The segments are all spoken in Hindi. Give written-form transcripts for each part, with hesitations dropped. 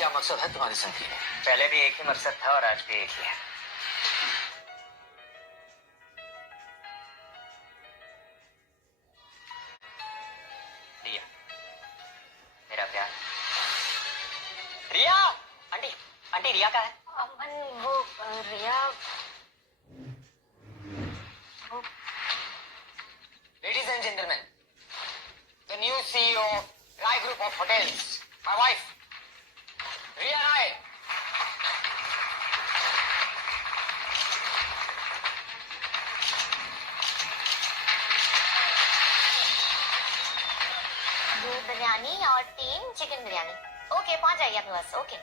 क्या मकसद है तुम्हारी जिंदगी में? पहले भी एक ही मकसद था और आज भी एक ही है। रिया, मेरा प्यार। रिया, आंटी, आंटी रिया का है। अमन वो रिया वो Ladies and gentlemen, the new CEO, Rai Group of Hotels, my wife, Riya Rai. दूध बिरयानी और 3 चिकन बिरयानी। ओके, पहुंच जाइए अपने पास। ओके।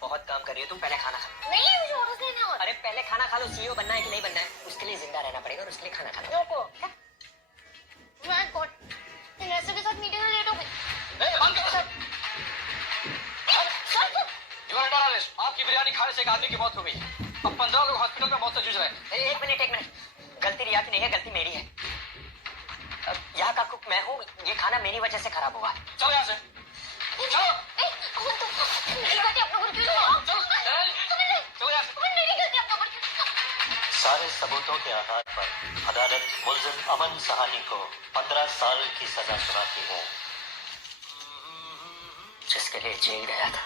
बहुत काम कर रही हो तुम, पहले खाना खा। नहीं, मुझे और लेना और। अरे पहले खाना खा लो, सीईओ बनना है कि नहीं बनना है, उसके लिए जिंदा रहना पड़ेगा और उसके लिए खाना खाना। रोको। माय गॉड, इन ऐसे के साथ मीटिंग में लेट हो गई। बंद करो सब। Sir You are under arrest. आपकी बिरयानी खाने से एक आदमी की मौत हो गई। अब 15 लोग हॉस्पिटल में मौत से जूझ रहे हैं। एक मिनट, गलती रिया की नहीं है, गलती मेरी है। यहाँ का कुक मैं हूँ, ये खाना मेरी वजह से खराब हुआ। चलो यहाँ से। चलो। अमन तुम मेरी गलती अपने ऊपर क्यों लो? चलो चलो यहाँ से। अमन मेरी गलती अपने ऊपर क्यों? सारे सबूतों के आधार पर अदालत मुल्जिम अमन सहानी को 15 साल की सजा सुनाती है। जिसके लिए जेल गया था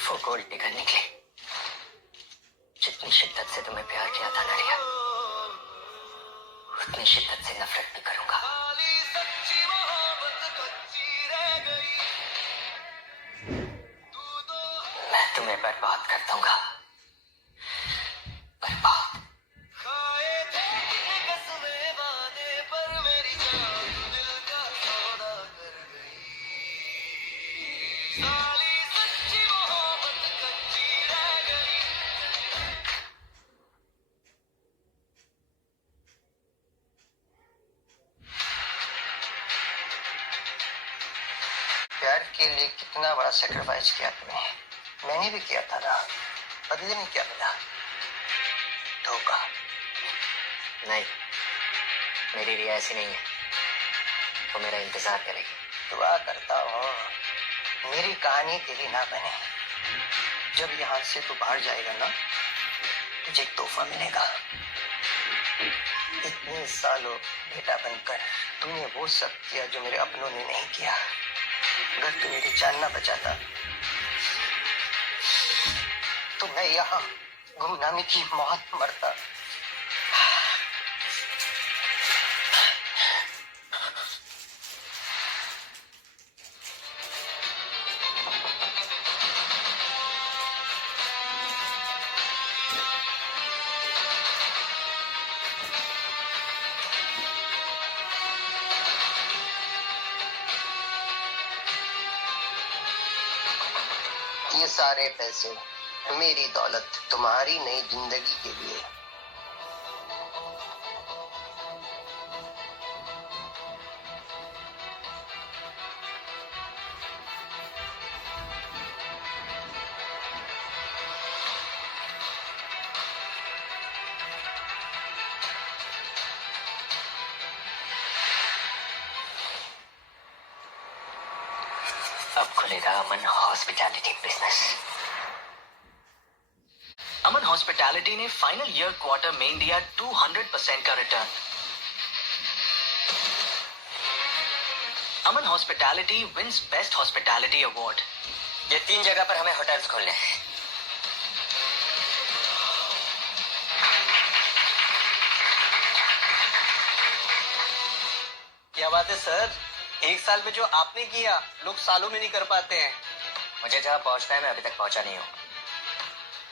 वो गोल्ड डिगर निकली। जितनी शिद्दत से तुम्हें प्यार किया था ना रिया, उतनी शिद्दत से नफरत भी करूंगा। मैं तुम्हें बर्बाद कर दूंगा, बर्बाद। प्यार के लिए कितना बड़ा सेक्रीफाइस किया तुमने। मैंने भी किया था ना, बदले में क्या मिला? धोखा। नहीं, मेरी रिया ऐसी नहीं है, वो मेरा इंतजार करेगी। दुआ करता हूँ मेरी कहानी तेरी ना बने। जब यहाँ से तू बाहर जाएगा ना, तुझे एक तोहफा मिलेगा। इतने सालों बेटा बनकर तूने वो सब किया जो मेरे अपनों ने नहीं किया। अगर तू मेरी जान ना बचाता तो मैं यहाँ गुमनामी की मौत मरता। ये सारे पैसे, मेरी दौलत तुम्हारी नई जिंदगी के लिए। अब खुलेगा Aman hospitality business. Aman hospitality ने फाइनल ईयर क्वार्टर में दिया 200% का return. Aman hospitality wins best hospitality award. ये 3 जगह पर हमें होटल्स खोलने हैं। क्या बात है सर, 1 साल में जो आपने किया लोग सालों में नहीं कर पाते हैं। मुझे जहाँ पहुंचना है मैं अभी तक पहुंचा नहीं हूँ।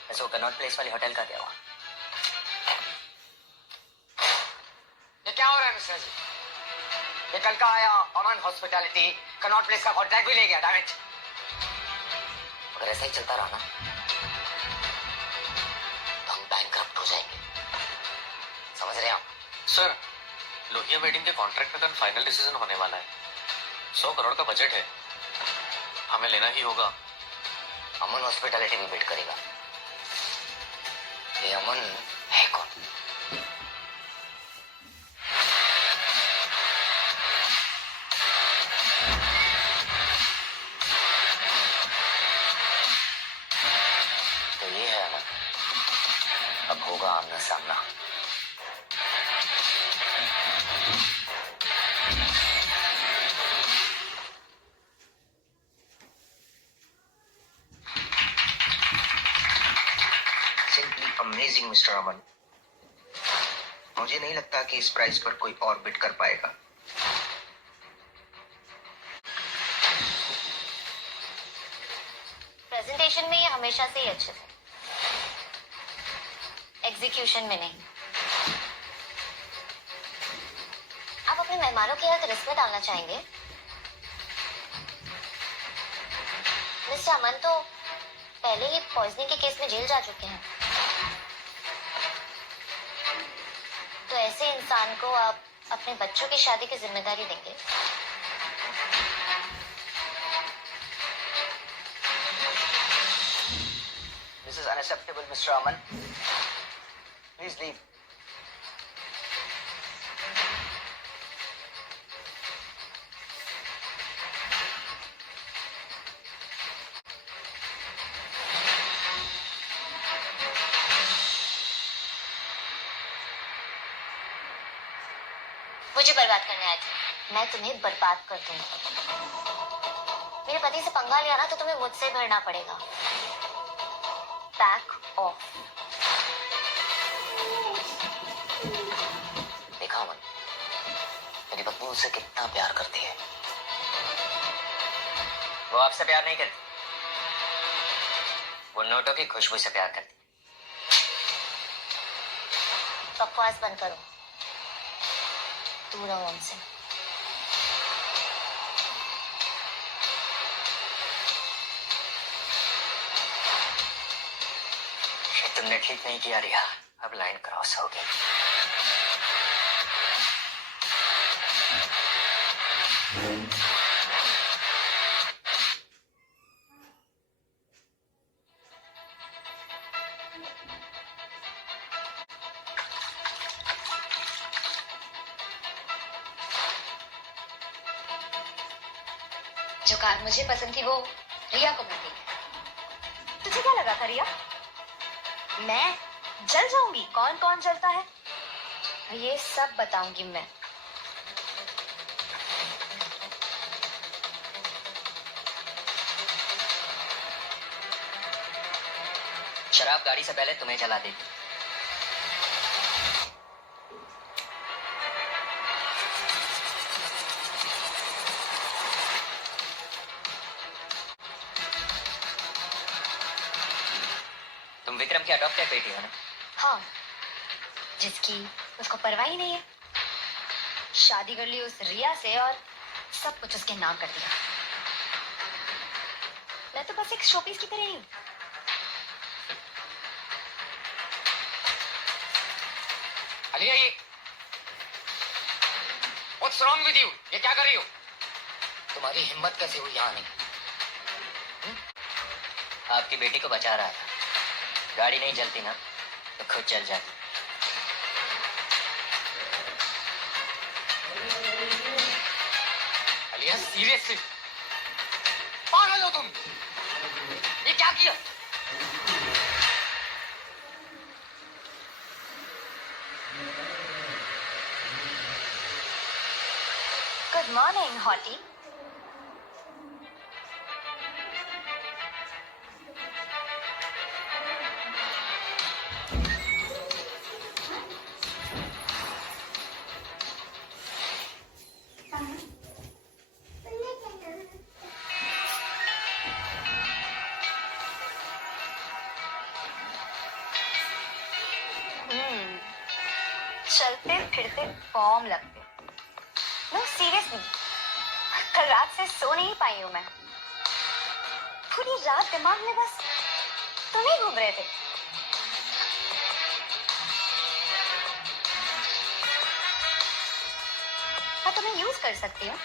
वैसे वो कनॉट प्लेस वाली होटल का क्या हुआ? ये क्या हो रहा है मिस्टर जी? ये कल का आया अमन हॉस्पिटैलिटी कनॉट प्लेस का कॉन्ट्रैक्ट भी ले गया। डैमेज। अगर ऐसा ही चलता रहा ना तो हम बैंकरप्ट हो जाएंगे। समझ रहे हैं आप? सर, लोहिया वेडिंग के कॉन्ट्रैक्ट में फाइनल डिसीजन होने वाला है। 100 करोड़ का बजट है, हमें लेना ही होगा। अमन हॉस्पिटैलिटी भी बिड करेगा। ये अमन है कौन? अब होगा आमना सामना। सिंपली अमेजिंग मिस्टर अमन। मुझे नहीं लगता कि इस प्राइस पर कोई और बिड कर पाएगा। प्रेजेंटेशन में ये हमेशा से ही अच्छे थे, एग्जीक्यूशन में नहीं। आप अपने मेहमानों की हेल्थ रिस्क में डालना चाहेंगे? मिस्टर अमन तो पहले ही पॉइजनिंग के केस में जेल जा चुके हैं, तो ऐसे इंसान को आप अपने बच्चों की शादी की जिम्मेदारी देंगे? This is unacceptable, Mr. Aman. Please leave. मुझे बर्बाद करने आए थे, मैं तुम्हें बर्बाद कर दूंगा। मेरे पति से पंगा लिया ना तो तुम्हें मुझसे भरना पड़ेगा। Back of. देखा अमन, मेरी पत्नी मुझसे कितना प्यार करती है। वो आपसे प्यार नहीं करती, वो नोटों की खुशबू से प्यार करती। बकवास बंद करो, दूर रहो उनसे। ये तुमने ठीक नहीं किया रिया, अब लाइन क्रॉस हो गई। जो कार मुझे पसंद थी वो रिया को मिल गई। तुझे क्या लगा था रिया, मैं जल जाऊंगी? कौन कौन जलता है ये सब बताऊंगी मैं। शराब गाड़ी से पहले तुम्हें जला देगी। तुम विक्रम की अडॉप्टेड बेटी हो ना? हाँ, जिसकी उसको परवाह ही नहीं है। शादी कर ली उस रिया से और सब कुछ उसके नाम कर दिया। मैं तो बस एक शोपीस की तरह ही हूँ। अलिया, ये What's wrong with you? ये क्या कर रही हो? तुम्हारी हिम्मत कैसे हुई यहाँ आने की? आपकी बेटी को बचा रहा था। गाड़ी नहीं जलती ना तो खुद जल जाती। अलिया, सीरियसली पागल हो तुम? ये क्या किया? Good morning hottie. चलते फिरते फॉर्म लगते। नो सीरियसली, कल रात से सो नहीं पाई हूं मैं। पूरी रात दिमाग में बस तुम ही घूम रहे थे। मैं तुम्हें यूज कर सकती हूँ।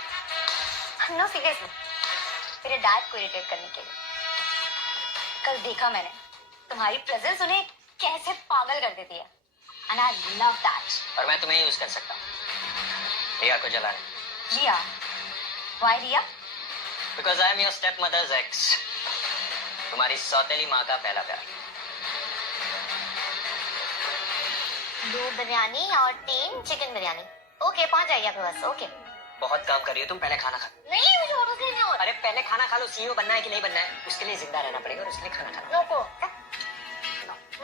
नो सीरियसली, मेरे डैड को इरिटेट करने के लिए। कल देखा मैंने, तुम्हारी प्रेजेंस उन्हें कैसे पागल कर देती है। And I love that. और मैं तुम्हें यूज कर सकता हूँ रिया को जलाने। रिया? Why Riya? Because I am your stepmother's ex. तुम्हारी सौतेली माँ का पहला प्यार। 2 बिरयानी और 3 चिकन बिरयानी। ओके, पहुंच जाइए आपके पास। ओके। बहुत काम कर रही हो तुम, पहले खाना खा। नहीं, मुझे ऑर्डर देने और अरे पहले खाना खा लो, सीईओ बनना है कि नहीं बनना है, उसके लिए जिंदा रहना पड़ेगा और उसके लिए खाना खाना। नको।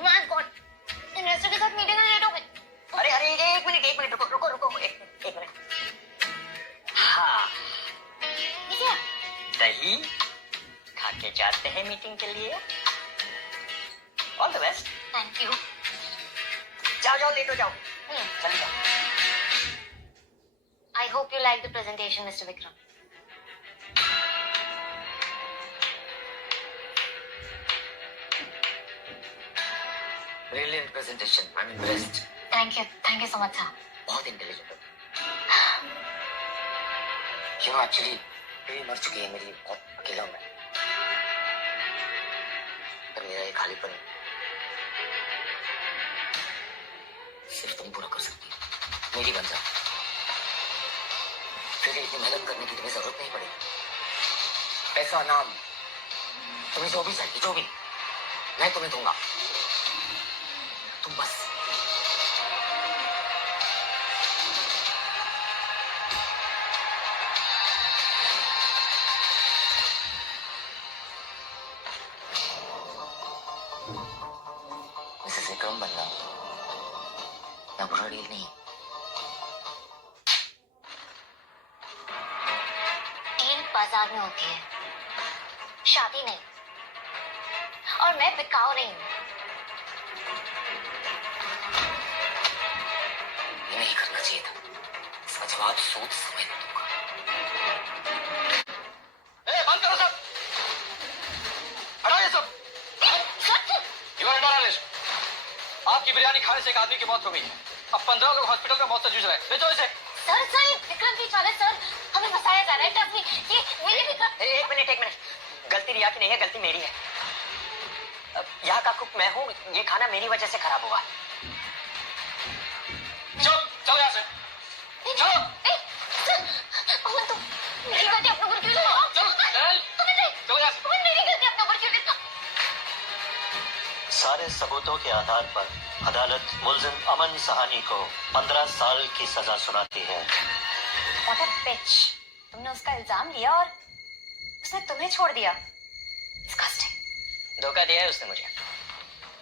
माय गॉड, इन्वेस्टर के साथ मीटिंग में लेट हो गई। अरे अरे एक मिनट रुको रुको रुको, एक मिनट। हाँ, क्या? दही खा के जाते हैं मीटिंग के लिए। All the best. Thank you. जाओ जाओ, लेट हो जाओ, चली जाओ। I hope you like the presentation, Mr. Vikram. Brilliant presentation. I'm impressed. Thank you so much, sir. बहुत इंटेलिजेंट हो। एक्चुअली मेरी मर चुकी है, मेरी बहुत अकेला हूं मैं। पर मेरा ये खालीपन सिर्फ तुम पूरा कर सकती हो। मेरी बन जाओ, फिर इतनी मेहनत करने की तुम्हें जरूरत नहीं पड़ेगी। पैसा, नाम, तुम्हें जो भी चाहिए, जो भी, मैं तुम्हें दूंगा। तुम बस मिसेस विक्रम बनना ना बुरा डील नहीं। डील बाजार में होती है, शादी नहीं। और मैं बिकाऊ नहीं हूँ। ये नहीं करना चाहिए था, इसका जवाब सोच समझ दूंगा। बंद करो सब, हटाओ ये सब। You are under arrest. आपकी बिरयानी खाने से एक आदमी की मौत हो गई। अब 15 लोग हॉस्पिटल में मौत से जूझ रहे हैं। बेचो इसे। सर, ये विक्रम की चाल है सर। हमें फंसाया जा रहा है। ट्रस्ट मी, ये मेरे विक्रम। एक मिनट, गलती रिया की नहीं है, गलती मेरी है। यहाँ का कुक मैं हूँ, ये खाना मेरी वजह से खराब हुआ। चलो यहाँ से, चलो। अमन, तुम मेरी गलती अपने ऊपर क्यों ले रहे हो? चलो यहाँ से। तुम मेरी गलती अपने ऊपर क्यों लेते हो? सारे सबूतों के आधार पर अदालत मुलजिम अमन सहानी को 15 साल की सजा सुनाती है। What a bitch. तुमने उसका इल्जाम लिया और उसने तुम्हें छोड़ दिया। Disgusting. धोखा दिया है उसने मुझे,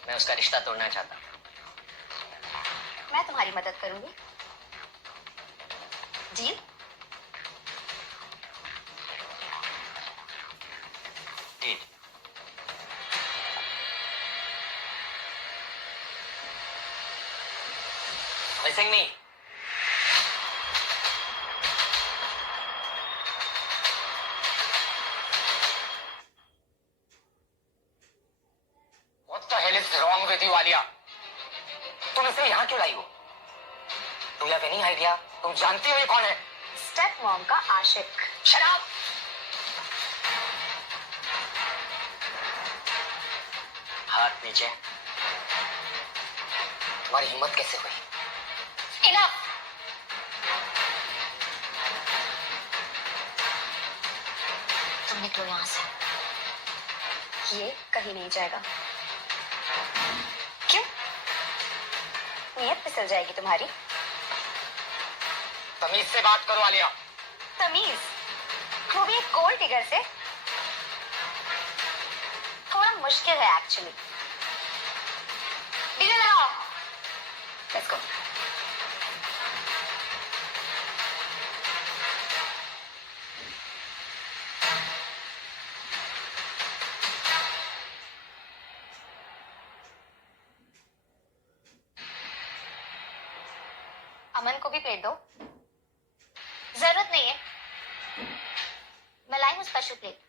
मैं उसका रिश्ता तोड़ना चाहता हूँ। मैं तुम्हारी मदद करूंगी। Deal? Deal. Missing me. What the hell is wrong with you, Alia? तुम इसे यहाँ क्यों लाई हो? Do you have any idea? तुम जानती हो ये कौन है? स्टेप मॉम का आशिक। Shut up! हाथ नीचे। तुम्हारी हिम्मत कैसे हुई? Enough. तुम निकलो यहाँ से। ये कहीं नहीं जाएगा। क्यों? नीयत फिसल जाएगी तुम्हारी। तमीज से बात करो आलिया। तमीज? वो भी एक गोल्ड डिगर से? थोड़ा मुश्किल है एक्चुअली। डिगर लगाओ। Let's go. अमन को भी प्लेट दो। जरूरत नहीं है, मैं लाई हूं स्पेशल प्लेट।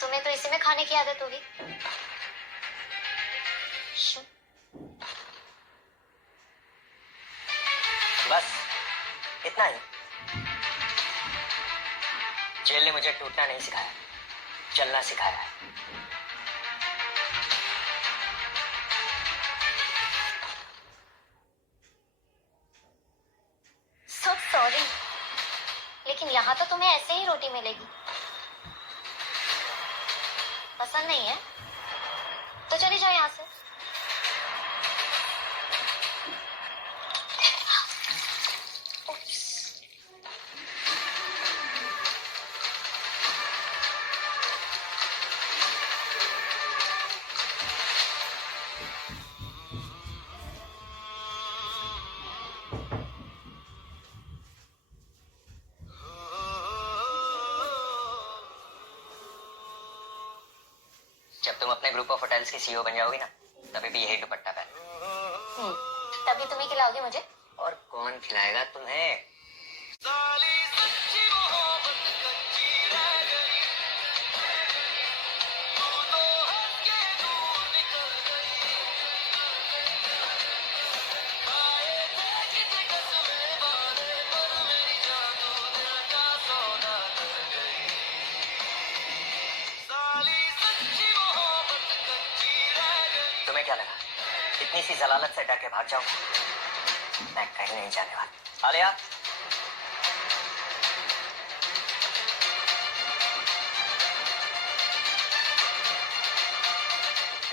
तुम्हें तो इसी में खाने की आदत होगी। बस इतना ही। जेल ने मुझे टूटना नहीं सिखाया, चलना सिखाया है। So sorry. यहाँ तो तुम्हें ऐसे ही रोटी मिलेगी। पसंद नहीं है तो चली जाओ यहाँ से। जब तुम अपने ग्रुप ऑफ होटल्स की सीईओ बन जाओगी ना, तभी भी यही दुपट्टा पहन। तभी तुम्हें खिलाओगे मुझे? और कौन खिलाएगा तुम्हें? तुम्हें क्या लगा इतनी सी जलालत से डर के भाग जाऊंगा? मैं कहीं नहीं जाने वाला। आलिया,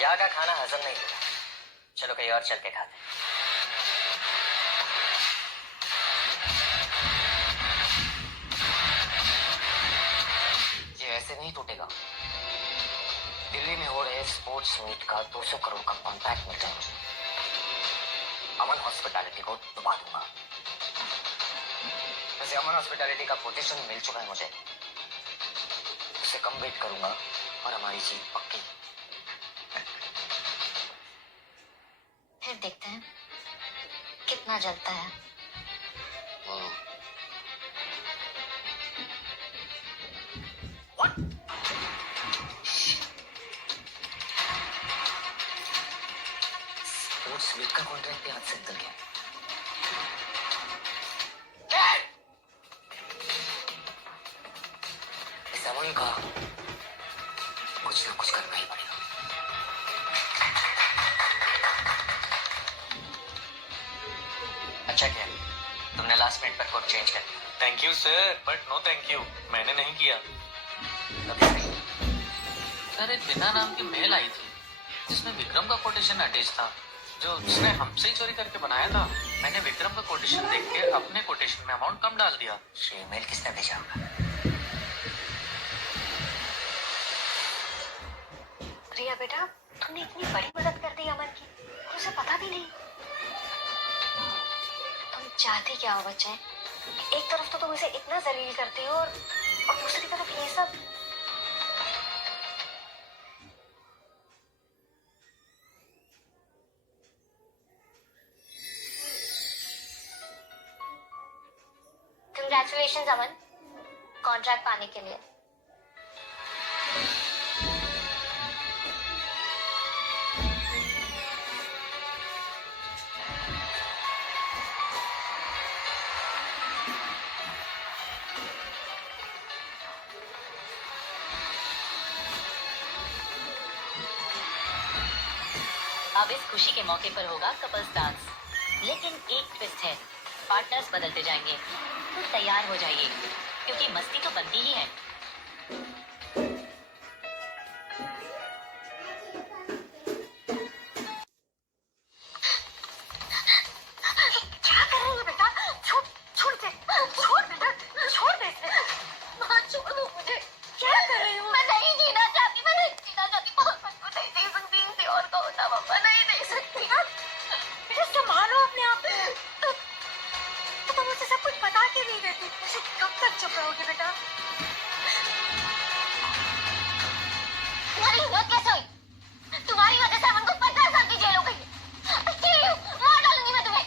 यहाँ का खाना हजम नहीं होगा, चलो कहीं और चल के खाते हैं। ये ऐसे नहीं टूटेगा। दिल्ली में हो रहे स्पोर्ट्स मीट का 200 करोड़ का कॉन्ट्रैक्ट मिल जाए मुझे। अमन हॉस्पिटैलिटी को डुबा दूंगा। वैसे अमन हॉस्पिटैलिटी का कोटेशन मिल चुका है मुझे, उससे कम वेट करूंगा और हमारी जीत पक्की। फिर देखते हैं कितना जलता है। स्पोर्ट्स वीक का कॉन्ट्रैक्ट पे हाथ से निकल गया। इस अमन का कुछ ना कुछ करना ही पड़ेगा। अच्छा किया तुमने लास्ट मिनट पर कोड चेंज कर दिया। Thank you sir, but no thank you, मैंने नहीं किया। कभी नहीं। सर एक बिना नाम की मेल आई थी जिसमें विक्रम का कोटेशन अटैच था, जो उसने हमसे ही चोरी करके बनाया था। मैंने विक्रम का कोटेशन देख के अपने कोटेशन में अमाउंट कम डाल दिया। ये मेल किसने भेजा होगा? रिया बेटा, तुमने इतनी बड़ी मदद कर दी अमन की, और उसे पता भी नहीं। तुम चाहती क्या हो बच्चे? एक तरफ तो तुम उसे इतना जलील करती हो और दूसरी तरफ ये सब। कंग्रेचुलेशंस अमन, कॉन्ट्रैक्ट पाने के लिए। अब इस खुशी के मौके पर होगा कपल्स डांस, लेकिन एक ट्विस्ट है, पार्टनर्स बदलते जाएंगे। तो तैयार हो जाइए क्योंकि मस्ती तो बनती ही है। क्या कर रही है बेटा? छोड़ छोड़ दे, छोड़ बेटा, छोड़ दे इसे। माँ छोड़ दो मुझे। क्या कर रही हो? मैं नहीं जीना चाहती, मैं नहीं जीना चाहती। मोहम्मद को नहीं दे सकती, किसी और को होता मम्मा नहीं दे सकती। बेटा संभालो अपने आप। तो तुम मुझे सब कुछ बता के नहीं देती, मुझे कब तक चुप रहोगे बेटा? तुम्हारी हिम्मत कैसे हुई? तुम्हारी वजह से अमन को 15 साल की जेल हो गई है। मार डालूंगी मैं तुम्हें।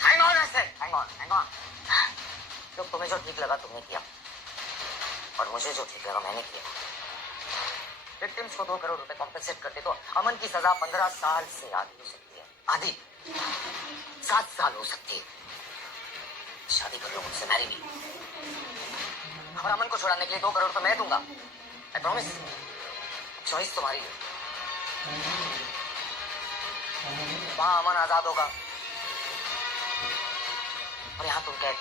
Hang on, I said. Hang on, hang on. तो तुम्हें जो ठीक लगा तुमने किया, और मुझे जो ठीक लगा मैंने किया। विक्टिम्स को 2 करोड़ रुपए कॉम्पेंसेट करते तो अमन की सजा 15 साल से आधी हो सकती है, आधी 7 साल हो सकती है। शादी कर लो मुझसे, मैरी भी। और अमन को छुड़ाने के लिए 2 करोड़ तो मैं दूंगा, आई प्रॉमिस। चॉइस तुम्हारी है। वहां अमन आजाद होगा और यहाँ तुम कैद।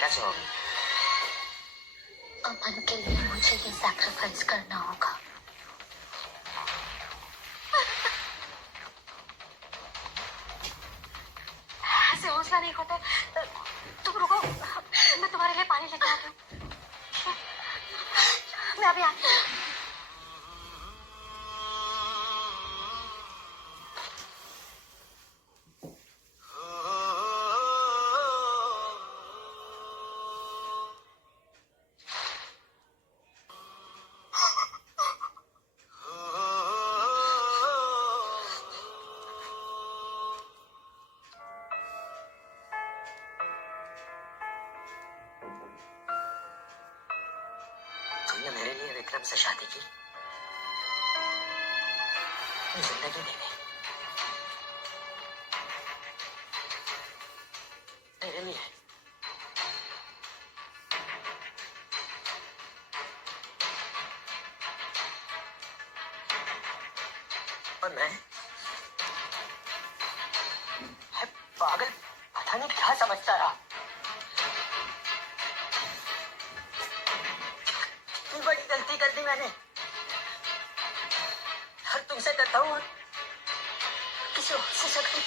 कैसे होगी? अमन के लिए मुझे ये सैक्रिफाइस करना होगा। ऐसे हौसला नहीं खोते। तुम रुको, मैं तुम्हारे लिए पानी लेके आती हूँ। मैं अभी आती हूँ। तुमने मेरे लिए विक्रम से शादी की, जिंदगी दे दी मेरे लिए। और मैं पागल, पता नहीं क्या समझता रहा। बड़ी गलती कर दी मैंने। हर तुमसे करता हूँ, किसी और से शक्ति।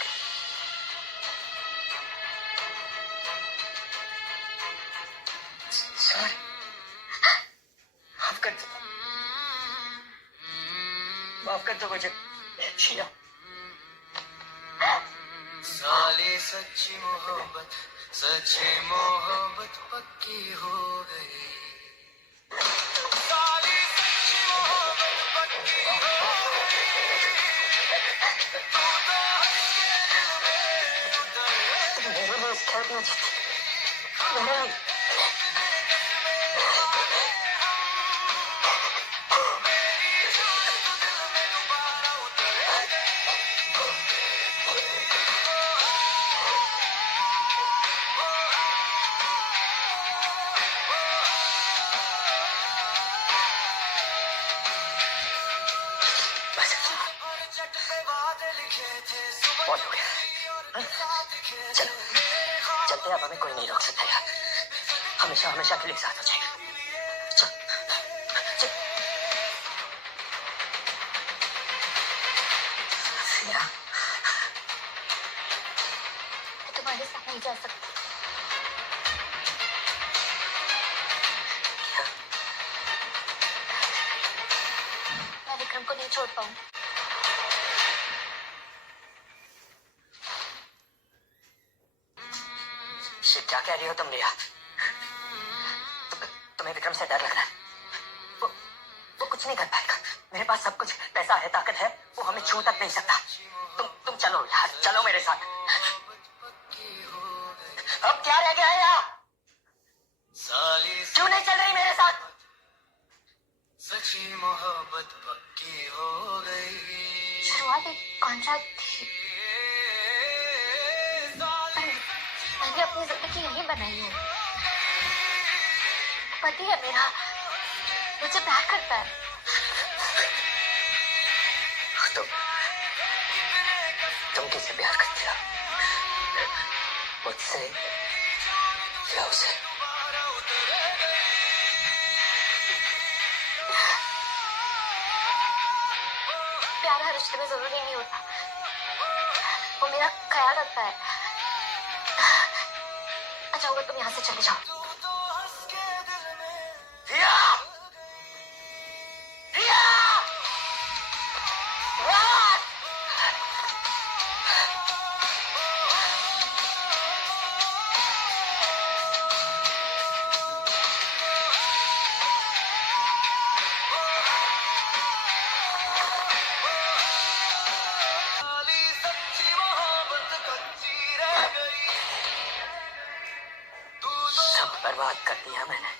सॉरी, माफ कर दो, माफ कर दो मुझे शीला। साली सच्ची मोहब्बत पक्की हो गई। साली सच्ची मोहब्बत पक्की हो गई। तू तो हंस के दिल में उतर गई। मेरे लिए इस खेल में जीती, मेरे लिए। मेरी जान तो दिल में दोबारा उतर गई। बस चट पे वादे लिखे थे सुबह बहुत हो गया। हाँ? चलो चलते हैं, अब हमें कोई नहीं रोक सकता यार। हमेशा हमेशा के लिए साथ हो जाएगा। चल, चल। शीला, मैं तुम्हारे साथ नहीं जा सकती। क्या? मैं विक्रम को नहीं छोड़ पाऊँ। शिव, क्या कह रही हो तुम रिया? तुम्हें विक्रम से डर लग रहा है? वो कुछ नहीं कर पाएगा। मेरे पास सब कुछ, पैसा है, ताकत है, वो हमें छू तक नहीं सकता। तुम चलो यार, चलो मेरे साथ। अब क्या रह गया है यार? साली क्यों नहीं चल रही मेरे साथ? सच्ची मोहब्बत पक्की हो गई। शुरुआत एक कॉन्ट्रैक्ट थी, पर मैंने अपनी जिंदगी यही बनाई है। पति है मेरा, मुझे प्यार करता है। तुम किससे प्यार करती हो? मुझसे या उसे? प्यार हर रिश्ते में जरूरी नहीं होता। वो मेरा ख्याल रखता है। मैं चाहूंगा तुम यहाँ से चले जाओ। रिया! रिया! What? साली सच्ची मोहब्बत कच्ची रह गई। तू तो सब बर्बाद कर दिया मैंने।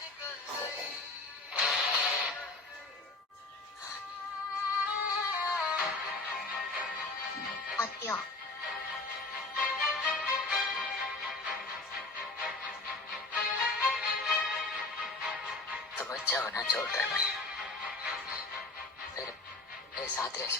मत पियो। तुम अच्छा होना छोड़कर मेरे साथ रह।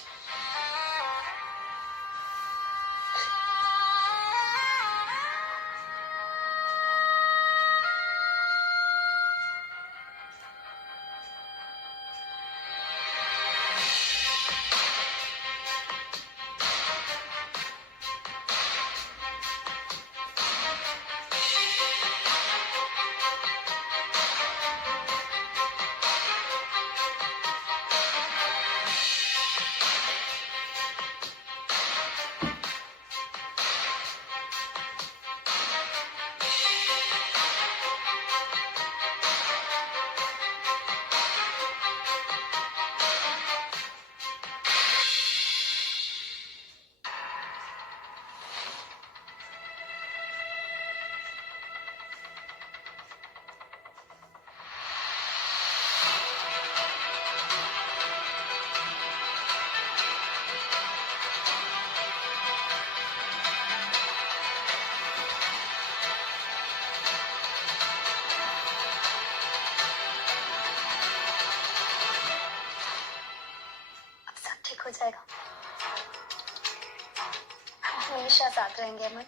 हमेशा साथ रहेंगे अमन।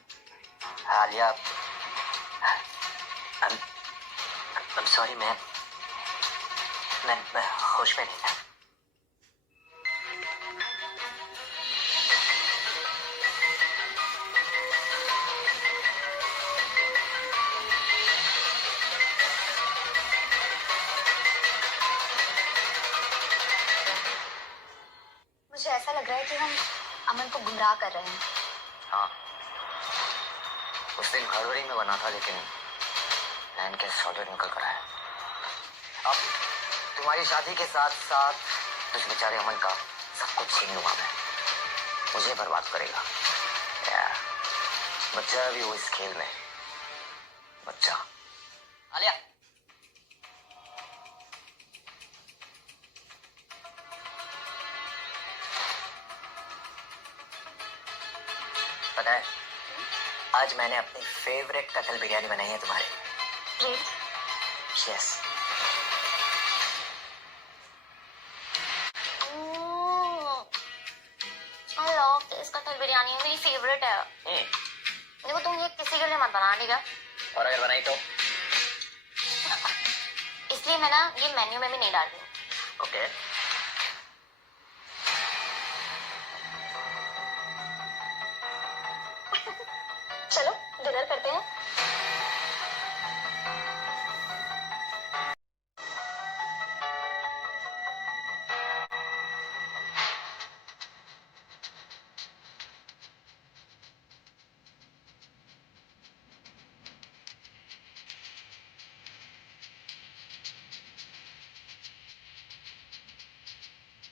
आलिया, I'm sorry, मैं होश में नहीं था। मुझे ऐसा लग रहा है कि हम अमन को गुमराह कर रहे हैं। हाँ, उस दिन हड़बड़ी में बना था, लेकिन प्लान के सॉलिड निकल कर आया। अब तुम्हारी शादी के साथ साथ उस बेचारे अमन का सब कुछ छीन लूंगा मैं। मुझे बर्बाद करेगा। बच्चा भी वो इस खेल में। बच्चा। आलिया, पता है, आज मैंने अपनी फेवरेट कतल बिरयानी बनाई है तुम्हारे लिए। यस। आई लव दिस कटहल बिरयानी, मेरी फेवरेट है। देखो तुम ये किसी के लिए मत बनाना, ठीक है? और अगर बनाई तो? इसलिए मैं ना ये मेन्यू में भी नहीं डाल रही हूँ। ओके। चलो डिनर करते हैं।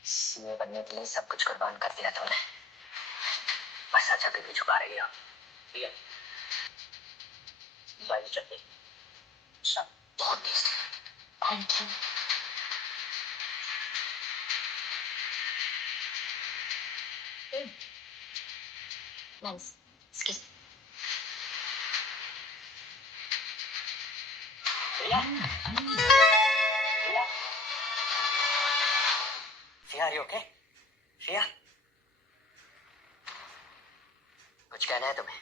सीए बनने के लिए सब कुछ कुर्बान कर दिया तुमने, बस अच्छा भी झुका रही हो। ठीक है, बाई चटनी सब बहुत tasty. Thank you. Nice. Excuse Fia, are you okay? Fia? कुछ कहना है तुम्हें?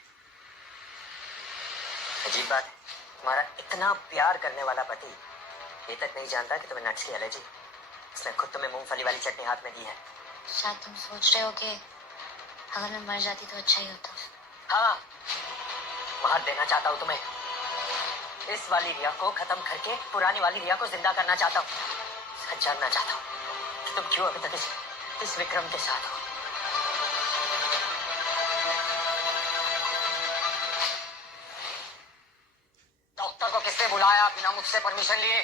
अजीब बात है, तुम्हारा इतना प्यार करने वाला पति ये तक नहीं जानता कि तुम्हें नट्स की एलर्जी। उसने खुद तुम्हें मूंगफली वाली चटनी हाथ में दी है। शायद तुम सोच रहे हो कि अगर मैं मर जाती तो अच्छा ही होता। हाँ, मार देना चाहता हूँ तुम्हें। इस वाली रिया को खत्म करके पुरानी वाली रिया को जिंदा करना चाहता हूँ। सच जानना चाहता हूँ कि तुम क्यों अभी तक इस विक्रम के साथ हो। डॉक्टर को किसने बुलाया बिना मुझसे परमिशन लिए?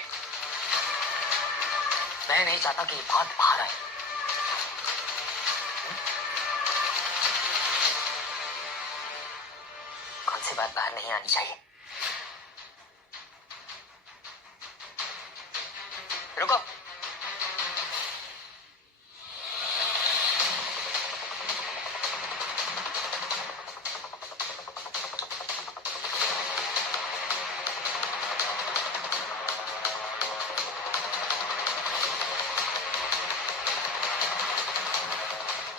मैं नहीं चाहता कि ये बात बाहर आए। कौन सी बात बाहर नहीं आनी चाहिए? रुको।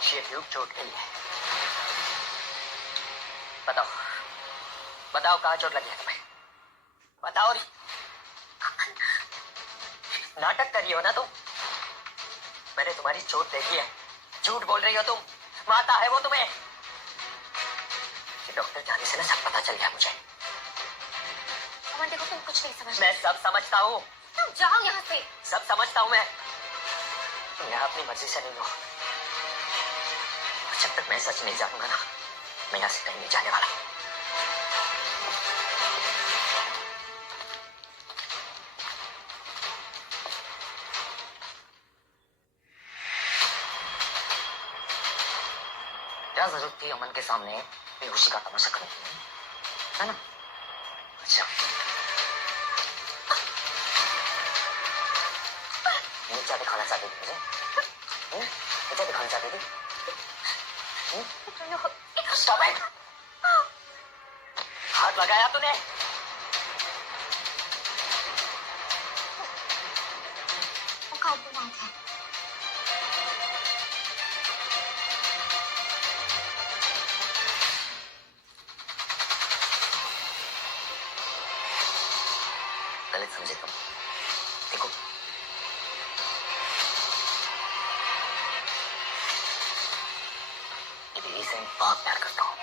ये ट्यूब चोट गई है। बताओ बताओ, कहाँ चोट लगी है तुम्हें? बताओ। नाटक कर रही हो ना तुम? मैंने तुम्हारी चोट देखी है। झूठ बोल रही हो तुम। माता है वो तुम्हें। डॉक्टर जाने से ना सब पता चल गया मुझे। अमन देखो तुम कुछ नहीं समझ। मैं सब समझता हूँ। तुम जाओ यहाँ से। सब समझता हूँ मैं यहाँ अपनी मर्जी से नहीं हूँ। जब तक मैं सच नहीं जानूंगा ना, मैं यहाँ से कहीं नहीं जाने वाला। क्या जरूरत थी अमन के सामने बेहोशी का तमाशा करने की, है ना? अच्छा, नीचा दिखाना चाहती थी मुझे? नीचा दिखाना चाहती थी? Stop it! हाथ लगाया तूने? बहुत प्यार करता हूँ।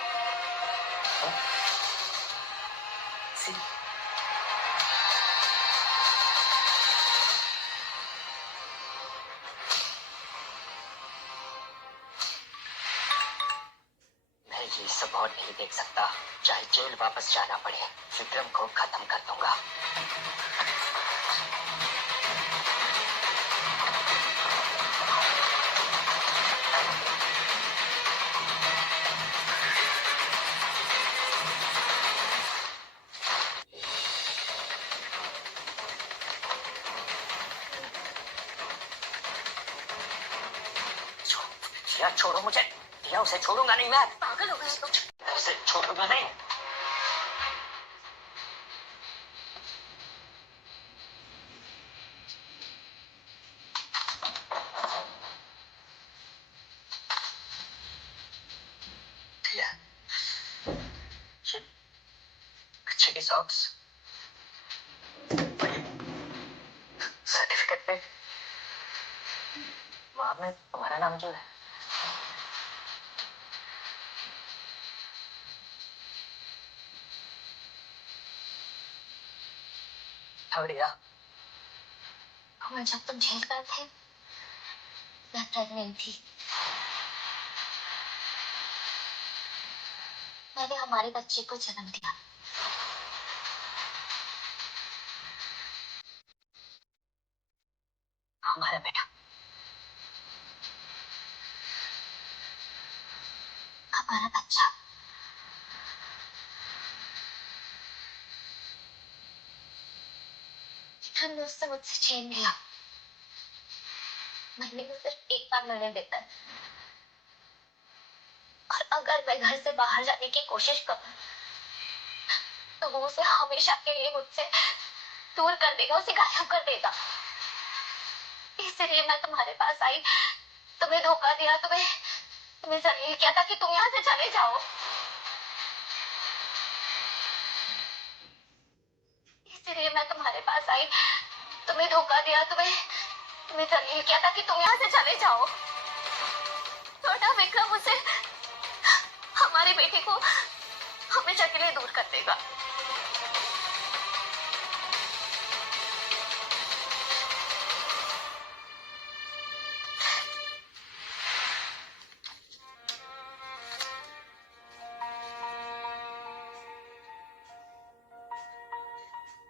सी मैं ये सब और नहीं देख सकता। चाहे जेल वापस जाना पड़े, विक्रम को खत्म कर दूंगा। दिया छोड़ो मुझे, दिया उसे छोड़ूंगा नहीं मैं। पागल हो गए तुम। उसे छोड़ूंगा नहीं। दिया, ये बच्चे की सॉक्स सर्टिफिकेट पे वहां में तुम्हारा नाम जो है। बढ़िया। और जब तुम जेल गए थे मैं प्रेग्नेंट थी। मैंने हमारे बच्चे को जन्म दिया। हमारा बेटा हमारा बच्चा। विक्रम ने उससे मुझसे छीन लिया। महीने में सिर्फ एक बार मिलने देता है, और अगर मैं घर से बाहर जाने की कोशिश करूं तो वो उसे हमेशा के लिए मुझसे दूर कर देगा, उसे गायब कर देगा। इसलिए मैं तुम्हारे पास आई, तुम्हें धोखा दिया, तुम्हें जलील किया था कि तुम यहाँ से चले जाओ। इसलिए मैं तुम्हारे पास आई, तुम्हें धोखा दिया, तुम्हें जलील किया था कि तुम यहाँ से चले जाओ। छोटा विक्रम उसे, हमारे बेटे को हमेशा के लिए दूर कर देगा।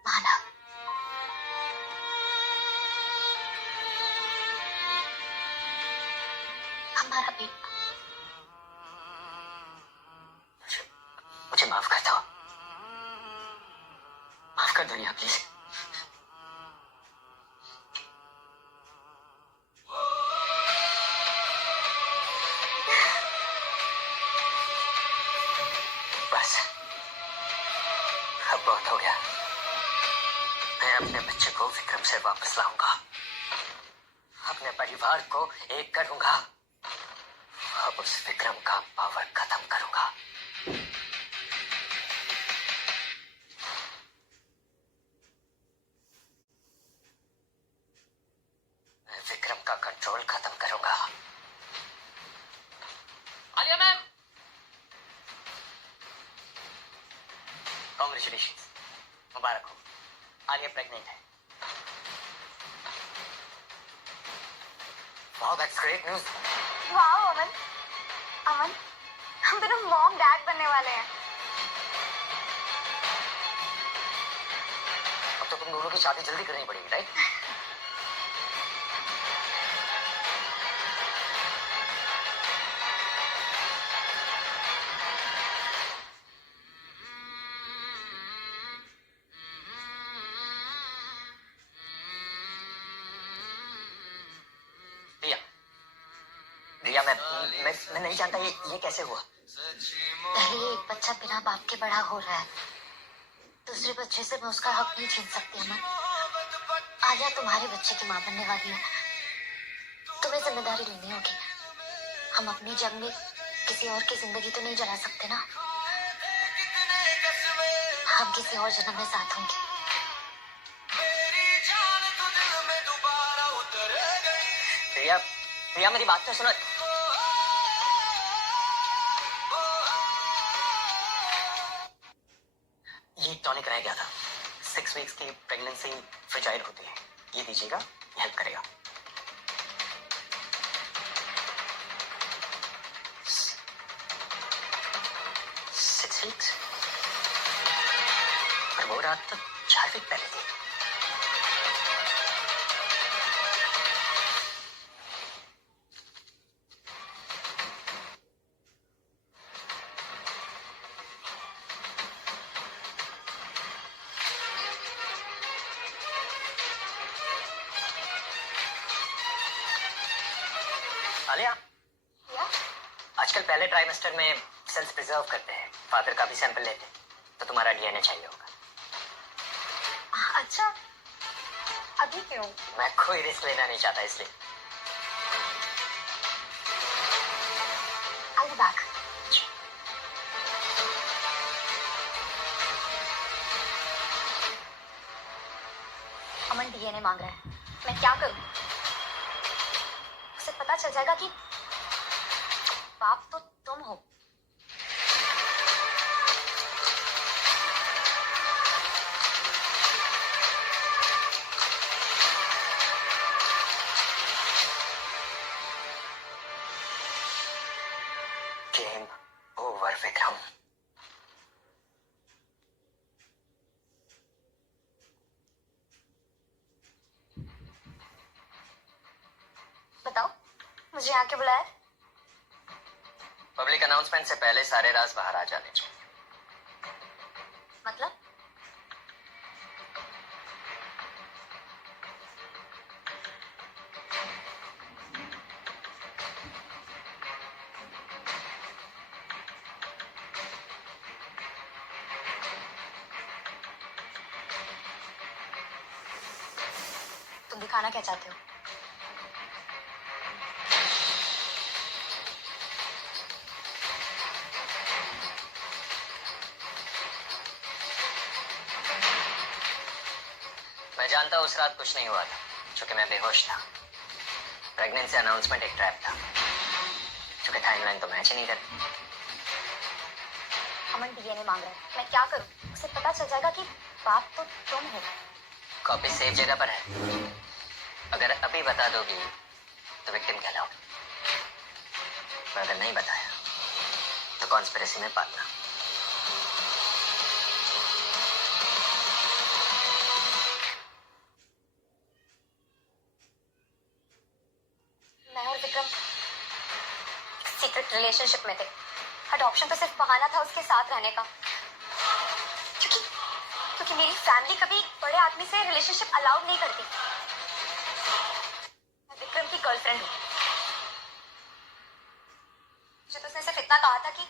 माना, हमारा बेटा। मुझे माफ कर दो। माफ कर दो प्लीज। बस अब बहुत हो गया। मैं अपने बच्चे को विक्रम से वापस लाऊंगा, अपने परिवार को एक करूंगा, अब उस विक्रम का पावर खत्म करूंगा। मैं विक्रम का कंट्रोल खत्म करूंगा। आलिया मैम, कॉन्ग्रेचुलेशन, मुबारक हो। आलिया प्रेग्नेंट है। Wow, that's great news. वाह अमन, अमन, हम दोनों मॉम डैड बनने वाले हैं। अब तो तुम दोनों की शादी जल्दी करनी पड़ेगी, राइट? दिया, दिया, मैं नहीं जानता ये कैसे हुआ। पहले एक बच्चा बिना बाप के बड़ा हो रहा है, दूसरे बच्चे से मैं उसका हक नहीं छीन सकती अमन। आलिया तुम्हारे बच्चे की माँ बनने वाली है, तुम्हें जिम्मेदारी लेनी होगी। हम अपनी जंग में किसी और की जिंदगी तो नहीं जला सकते ना। हम किसी और जन्म में साथ होंगे। प्रिया, प्रिया मेरी बात तो सुनो। एक टॉनिक रह गया था। 6 वीक्स की प्रेगनेंसी फ्रेजाइल होती है, ये दीजिएगा, हेल्प करेगा। 6 वीक्स, पर वो रात तो 4 वीक पहले थी। आलिया, आजकल पहले ट्राइमेस्टर में सेल्स प्रिजर्व करते हैं, फादर का भी सैंपल लेते हैं, तो तुम्हारा डीएनए चाहिए होगा। अच्छा, अभी क्यों? मैं कोई रिस्क लेना नहीं चाहता इसलिए। I'll be back. Aman DNA मांग रहा है, मैं क्या करूं? उसे पता चल जाएगा कि बाप तो तुम हो। Game over Vikram. बताओ, मुझे यहाँ क्यों बुलाया? पब्लिक अनाउंसमेंट से पहले सारे राज बाहर आ जाने चाहिए। मतलब? तुम दिखाना क्या चाहते हो? मैं जानता हूँ उस रात कुछ नहीं हुआ था, क्योंकि मैं बेहोश था। प्रेगनेंसी अनाउंसमेंट एक ट्रैप था, क्योंकि टाइमलाइन तो मैच ही नहीं करती। अमन डीएनए मांग रहा है, मैं क्या करूं? उसे पता चल जाएगा कि बाप तो तुम हो। कॉपी सेफ जगह पर है, अगर अभी बता दोगी तो विक्टिम कहलाओगे, पर अगर नहीं बताया तो कॉन्स्पिरेसी में पार्टनर। मैं और विक्रम सीक्रेट रिलेशनशिप में थे। अडॉप्शन तो सिर्फ बहाना था उसके साथ रहने का, क्योंकि मेरी फैमिली कभी बड़े आदमी से रिलेशनशिप अलाउड नहीं करती। मैं विक्रम की गर्लफ्रेंड हूँ। मुझे तो उसने सिर्फ इतना कहा था कि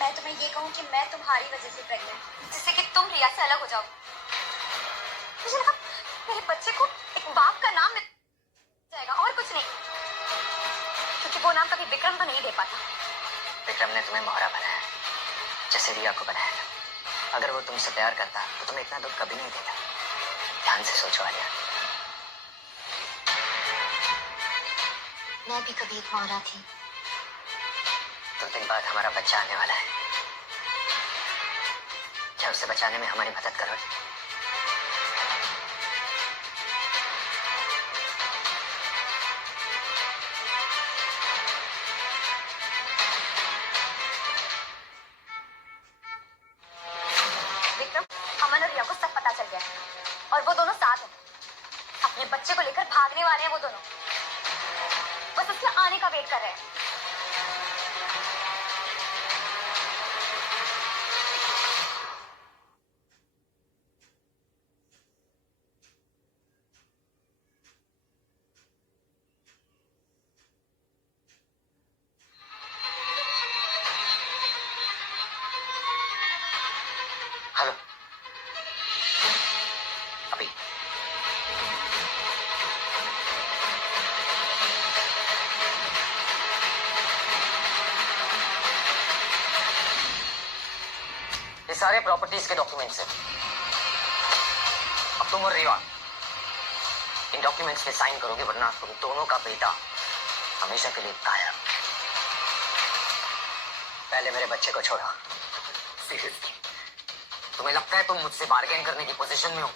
मैं तुम्हें ये कहूँ कि मैं तुम्हारी वजह से प्रेग्नेंट, जिससे कि तुम रिया से अलग हो जाओ। मुझे लगा मेरे बच्चे को एक बाप का नाम मिल जाएगा और कुछ नहीं, क्योंकि वो नाम कभी विक्रम तो नहीं दे पाता। विक्रम ने तुम्हें मोहरा बनाया, जैसे रिया को बनाया था। अगर वो तुमसे प्यार करता तो तुम्हें इतना दुख कभी नहीं देता। ध्यान से सोचो आलिया। मैं भी कभी एक मोहरा थी। 2 दिन बाद हमारा बच्चा आने वाला है, क्या उसे बचाने में हमारी मदद करोगे? विक्रम, अमन और रिया को सब पता चल गया है और वो दोनों साथ हैं। अपने बच्चे को लेकर भागने वाले हैं वो दोनों, बस उसके आने का वेट कर रहे हैं। हेलो, अभी ये सारे प्रॉपर्टीज के डॉक्यूमेंट्स हैं। अब तुम और रिया इन डॉक्यूमेंट्स पे साइन करोगे, वरना तुम दोनों का बेटा हमेशा के लिए गायब। पहले मेरे बच्चे को छोड़ो, सीरियसली तुम्हें लगता है तुम मुझसे बार्गेन करने की पोजीशन में हो?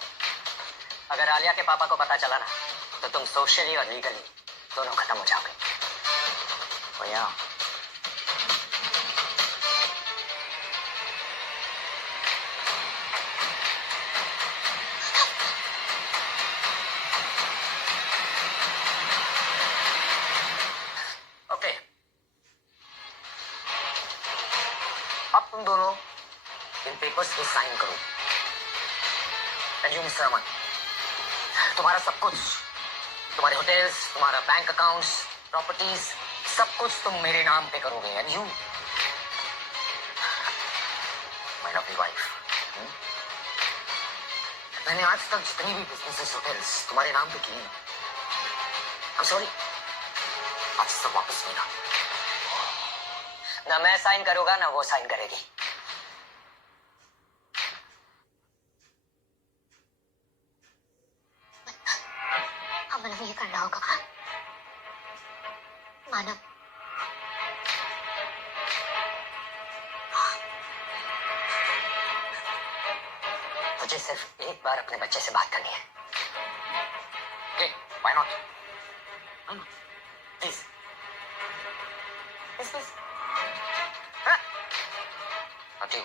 अगर आलिया के पापा को पता चला ना तो तुम सोशली और लीगली दोनों खत्म हो जाओगे। भैया ओके, अब तुम दोनों इन पेपर्स पे साइन करो। एंड यू मिस्टर अमन, तुम्हारा सब कुछ, तुम्हारे होटल्स, तुम्हारा बैंक अकाउंट्स, प्रॉपर्टीज, सब कुछ तुम मेरे नाम पे करोगे। And you my lovely wife, मैंने आज तक जितनी भी बिजनेसेस, होटल्स तुम्हारे नाम पे किए, आई एम सॉरी, आज सब वापस लेना। ना मैं साइन करूंगा ना वो साइन करेगी। अमन हमें ये करना होगा। मानव, मुझे सिर्फ एक बार अपने बच्चे से बात करनी है। Okay, why not? Please please please. Okay,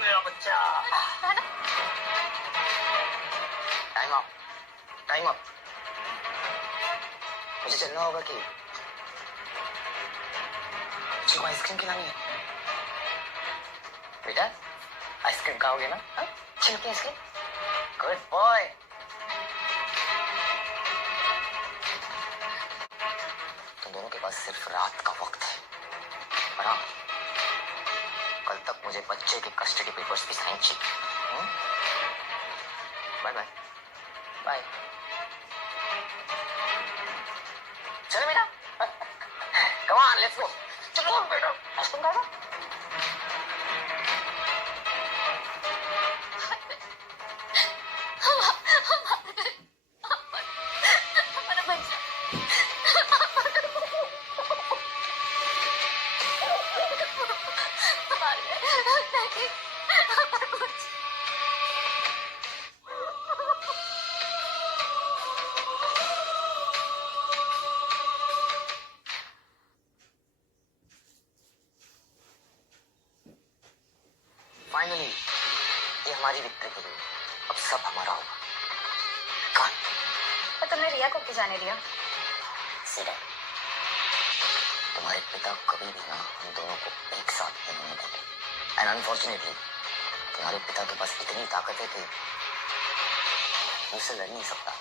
मेरा बच्चा। Time up, time up. मुझे चलना होगा कि मुझे को आइसक्रीम खिलानी है। बेटा आइसक्रीम खाओगे ना? छिलके आइसक्रीम। Good boy. तुम दोनों के पास सिर्फ रात का वक्त है, और हाँ, कल तक मुझे बच्चे के कस्टडी पेपर्स भी साइन चाहिए। Bye bye bye. चलो बेटा, कम ऑन, लेट्स गो। चलो बेटा, आइसक्रीम खाएगा? फाइनली ये हमारी विक्ट्री के लिए अब सब हमारा होगा। कौन? तो तुमने रिया को क्यों जाने दिया? सीधा, तुम्हारे पिता कभी भी ना हम दोनों को एक साथ नहीं होने देंगे। एंड अनफॉर्चुनेटली तुम्हारे पिता के पास इतनी ताकत है कि मुझसे लड़ नहीं सकता।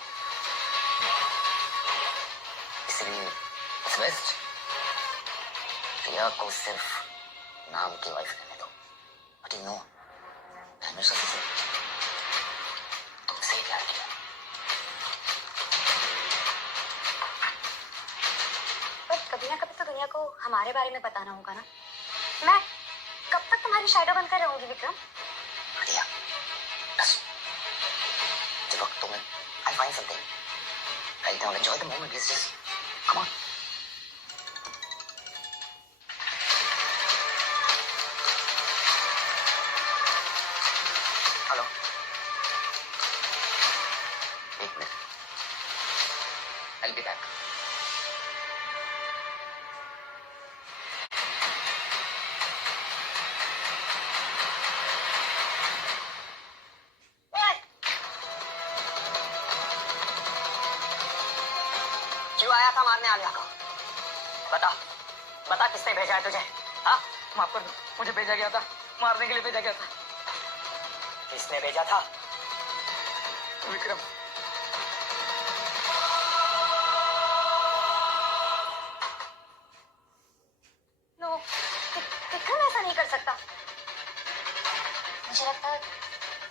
इसलिए इट्स बेस्ट रिया को सिर्फ नाम की वाइफ रहने दो। बट यू नो, हमेशा से तुमसे ही प्यार किया। पर कभी ना कभी तो दुनिया को हमारे बारे में बताना होगा ना। मैं कब तक तुम्हारी शैडो बनकर रहूंगी विक्रम? बढ़िया, बस जब वक्त तुम्हें I find something right now, enjoy the moment, let's just come on. Hello, एक minute, I will be back. क्यों आया था मारने आलिया को? बता, बता किसने भेजा है तुझे? हाँ, माफ कर दो, मुझे भेजा गया था, मारने के लिए भेजा गया था। किसने भेजा था? विक्रम। नो, विक्रम ऐसा नहीं कर सकता। मुझे लगता है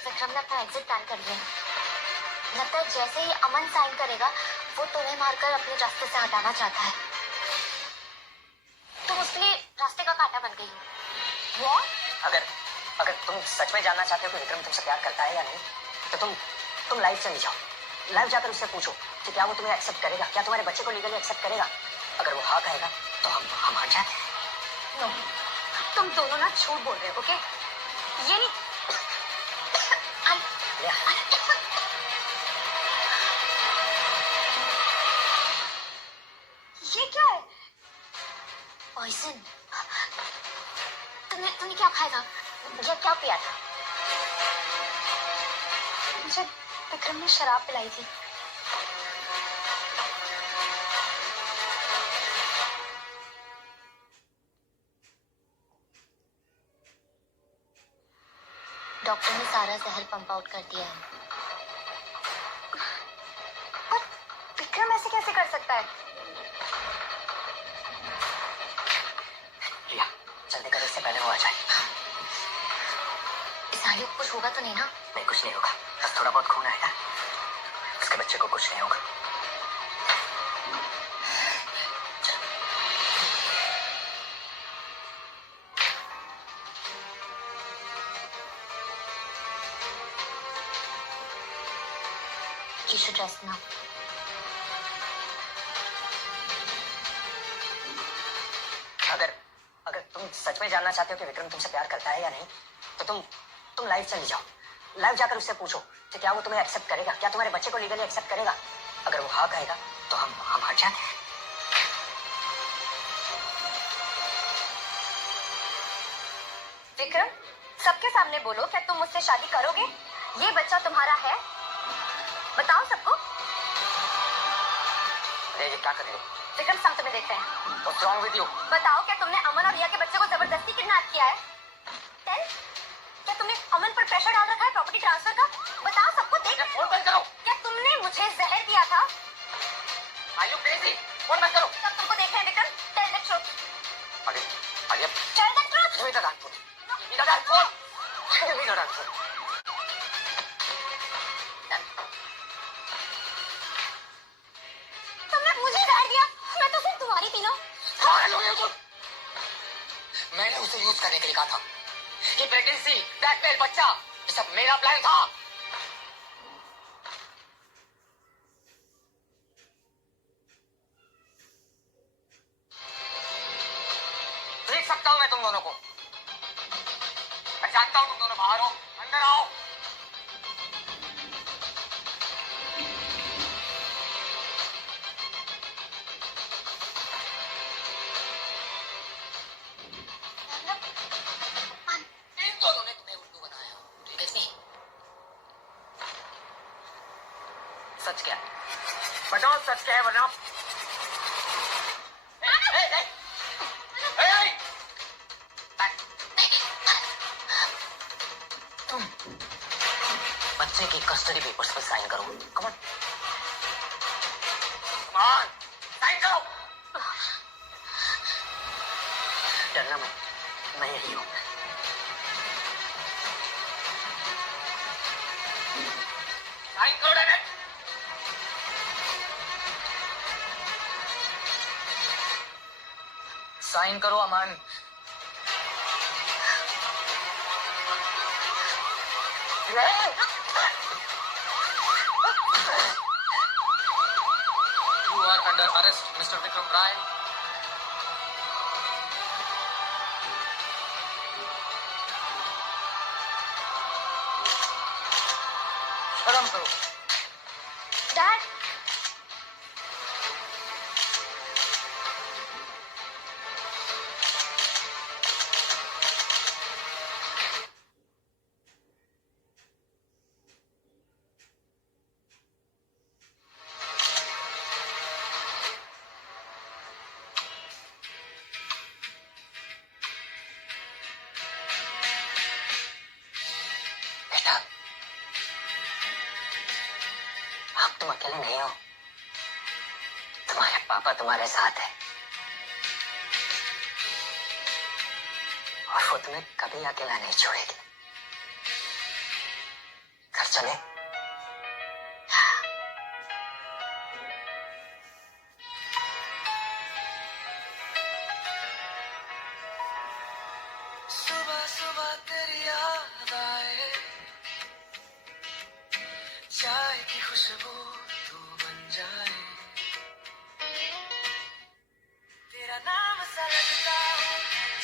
विक्रम ने अपना एग्जिट प्लान कर लिया है। लगता है जैसे ही अमन साइन करेगा वो तुम्हें मारकर अपने रास्ते से हटाना चाहता है। तुम उसके लिए रास्ते का कांटा बन गई हो। वो अगर अगर तुम सच में जानना चाहते हो कि विक्रम तुमसे प्यार करता है या नहीं, तो तुम लाइव चली जाओ। लाइव जाकर उससे पूछो कि क्या वो तुम्हें एक्सेप्ट करेगा, क्या तुम्हारे बच्चे को लीगली एक्सेप्ट करेगा। अगर वो हाँ कहेगा तो हम हट जाते हैं। नो, तुम दोनों ना झूठ बोल रहे हो, ओके? ये नहीं। ये क्या है? पॉइजन। तुमने क्या खाया था? या क्या पिया था? मुझे विक्रम ने शराब पिलाई थी। डॉक्टर ने सारा जहर पंप आउट कर दिया है। पर विक्रम ऐसे कैसे कर सकता है? रिया, जल्दी करो, इससे पहले वो आ जाए। इस आलिया को कुछ होगा तो नहीं ना? नहीं, कुछ नहीं होगा, बस थोड़ा बहुत खून आएगा। उसके बच्चे को कुछ नहीं होगा। You should rest now. अगर तुम सच में जानना चाहते हो कि विक्रम तुमसे प्यार करता है या नहीं, तो तुम लाइव चली जाओ। लाइव जाकर उससे पूछो कि क्या वो तुम्हें एक्सेप्ट करेगा, क्या तुम्हारे बच्चे को लीगली एक्सेप्ट करेगा। अगर वो हाँ कहेगा तो हम हट जाते हैं। विक्रम, सबके सामने बोलो, क्या तुम मुझसे शादी करोगे? ये बच्चा तुम्हारा है? बताओ सबको। ये क्या कर रही हो? विक्रम, सब तुम्हें देख रहे हैं। What's wrong with you? बताओ, क्या तुमने अमन और रिया के बच्चे को जबरदस्ती किडनैप किया है? टेल, क्या तुमने अमन पर प्रेशर डाल रखा है प्रॉपर्टी ट्रांसफर का? बताओ, सबको देख रहे फोन बंद करो। क्या तुमने मुझे जहर दिया था? Are you crazy? फोन बंद करो। सब तुमको देख रहे हैं विक्रम। Tell the truth. आगे tell the truth. give me the damn phone. Give me the damn phone. Give me the damn phone. तुमने मुझे जहर दिया, मैं तो सिर्फ तुम्हारी थी ना। मैंने उसे यूज करने के लिए कहा था। ये प्रेगनेंसी, ब्लैकमेल, बच्चा, ये सब मेरा प्लान था। देख सकता हूं मैं तुम दोनों को। मैं जानता हूं तुम दोनों बाहर हो, अंदर आओ। इन दोनों ने तुम्हें उल्लू बनाया। Do you get me? सच क्या है? बताओ सच क्या है, वरना तुम बच्चे की कस्टडी पेपर्स पर साइन करो। कम ऑन, साइन करो। डरना मत, मैं यही हूं। साइन करो डायरेक्ट। साइन करो अमन। You are under arrest, Mr. Vikram Rai. शर्म करो। डैड, बेटा, अब तुम अकेले नहीं हो। तुम्हारे पापा तुम्हारे साथ है और वो तुम्हें कभी अकेला नहीं छोड़ेगी। घर चले। खुशबू तू बन जाए, तेरा नाम सा लगता हूँ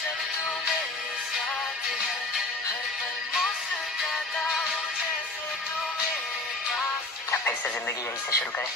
जब तू मेरे साथ है, हर पल मुस्कुराता हूँ जैसे तू मेरे पास। क्या फिर से जिंदगी यही से शुरू करें?